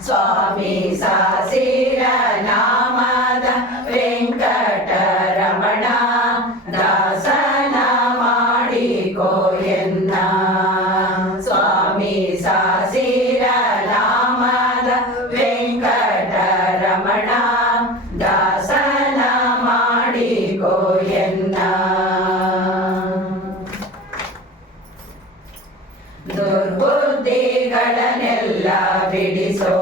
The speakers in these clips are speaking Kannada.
ಸ್ವಾಮಿ ಸಾಸಿರ ನಾಮದ ವೆಂಕಟರಮಣ ದಾಸನ ಮಾಡಿಕೋ ಎನ್ನ. ಸ್ವಾಮಿ ಸಾಸಿರ ನಾಮದ ವೆಂಕಟರಮಣ ದಾಸನ ಮಾಡಿಕೋ ಎನ್ನ. ದುರ್ಬುದ್ಧಿಗಳನ್ನೆಲ್ಲ ಬಿಡಿಸೋ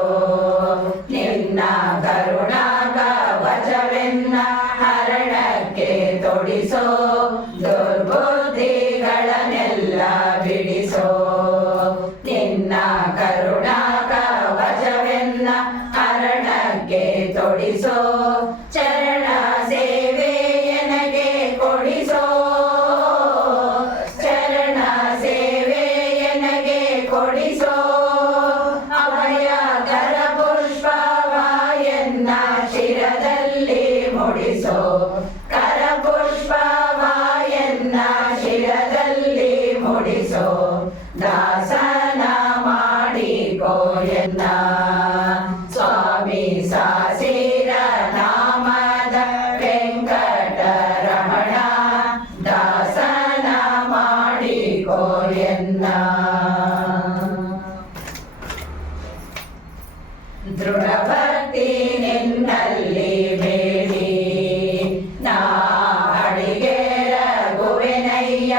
ನಿನ್ನ ಕರುಣಾ ಕವಚವೆನ್ನ ಹರಣಕ್ಕೆ ತೊಡಿಸೋ. ದುರ್ಬುದ್ಧಿಗಳನ್ನೆಲ್ಲ ಬಿಡಿಸೋ ನಿನ್ನ ಕರುಣಾ ಕವಚವೆನ್ನ ಹರಣಕ್ಕೆ ತೊಡಿಸೋ. ಚರಣ ಸೇವೆ ಎನಗೆ ಕೊಡಿಸೋ. ಚರಣ ಸೇವೆ ಎನಗೆ ಕೊಡಿಸೋ. ಅಭಯ ಕರ ಪುಷ್ಪವ ಎನ್ನ ಶಿರದಲ್ಲಿ ಮುಡಿಸೋ. ಕರ ಪುಷ್ಪವ ಎನ್ನ ಶಿರದಲ್ಲಿ ಮುಡಿಸೋ. ದಾಸನ ಮಾಡಿಕೋ ಎನ್ನ. ಸ್ವಾಮಿ ಸಾಸಿರ ನಾಮದ ವೆಂಕಟರಮಣ ದಾಸನ ಮಾಡಿಕೋ ಎನ್ನ. ದೃಢ ಭಕ್ತಿ ನಿನ್ನಲ್ಲಿ ಬೇಡಿ ನಾ ಅಡಿಗೆ ರಘುವೆನಯ್ಯ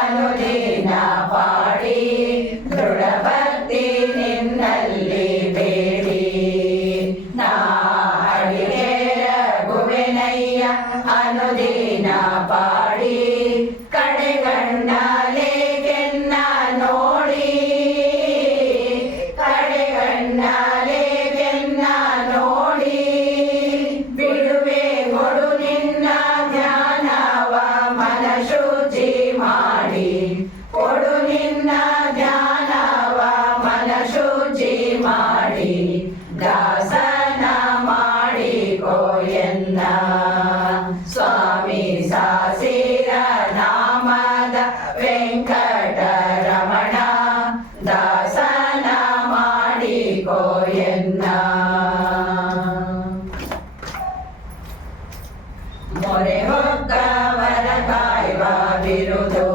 ಅನುದಿನ ಪಾಡಿ. ದೃಢ ಭಕ್ತಿ ನಿನ್ನಲ್ಲಿ ಬೇಡಿ ನಾ ಅಡಿಗೆ ರಘುವೆನಯ್ಯ ಅನುದಿನ ಪಾಡಿ. ಕಡೆಗಣ್ಣಲೆ ಕೆನ್ನ ನೋಡಿ. ಕಡೆಗಣ್ಣಲೆ ಕೆನ್ನ ನೋಡಿ. ಬಿಡುವೆ ಕೊಡು ನಿನ್ನ ಧ್ಯಾನವ ಮನ ಶುಚಿ ಮಾಡಿ. ಕೊಡು ನಿನ್ನ ಧ್ಯಾನವ ಮನ ಶುಚಿ ಮಾಡಿ. ದಾಸನ ಮಾಡಿಕೋ ಎನ್ನ. ಸ್ವಾಮಿ ಸಾಸಿರ ನಾಮದ ವೆಂಕಟರಮಣ ದಾಸನ ಮಾಡಿಕೋ ಎನ್ನ. ಮೊರೆ ಹೊಕ್ಕವರ ಕಾಯುವ ಬಿರುದು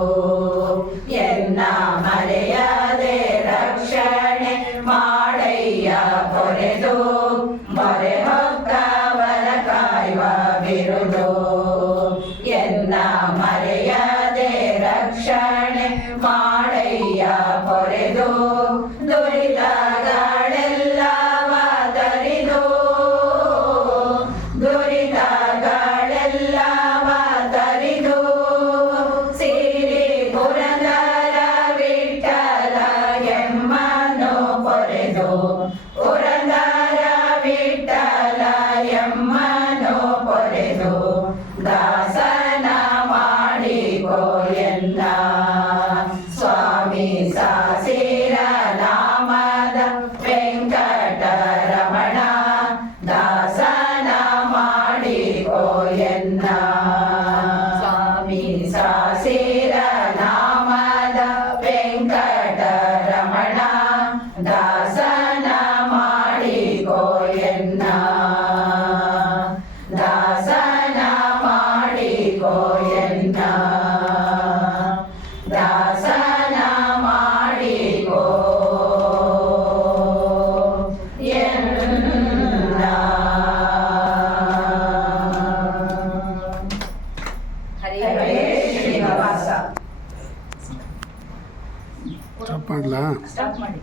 ಎನ್ನ ಮರೆಯದೆ ರಕ್ಷಣೆ ಮಾಡಯ್ಯ ಪೊರೆದು. ಮೊರೆ ಹೊಕ್ಕವರ ಕಾಯುವ ಬಿರುದು ಎನ್ನ ಮರೆಯದೆ ರಕ್ಷಣೆ ಮಾಡಯ್ಯ ಪೊರೆದು. ದುರಿತಗಳೆಲ್ಲವ ತರಿದು. ದುರಿತಗಳೆಲ್ಲವ ತರಿದು. ಸಿರಿ ಪುರಂದರ ವಿಠಲ ಎಮ್ಮನು ಪೊರೆದು. ಪುರಂದರ ವಿಠಲ ಎಮ್ಮನು ಪೊರೆದು. ದಾಸನ ಮಾಡಿಕೋ ಎನ್ನ. ಸ್ವಾಮಿ ಸಾಸಿರ ನಾಮದ ವೆಂಕಟರಮಣ ದಾಸನ ಮಾಡಿಕೋ ಎನ್ನ. ಸ್ವಾಮಿ ಸಾಸಿರ ನಾಮದ ವೆಂಕಟರಮಣ ದಾಸನ ಮಾಡಿಕೋ ಎನ್ನ. ದಾಸನ ಮಾಡಿಕೋ ಎನ್ನ. ದಾಸನ ಮಾಡಿಕೋ ಎನ್ನ. ಹರೇ ಶ್ರೀನಿವಾಸ. ಸ್ಟಾಪ್ ಮಾಡಲಾ? ಸ್ಟಾಪ್ ಮಾಡಿ.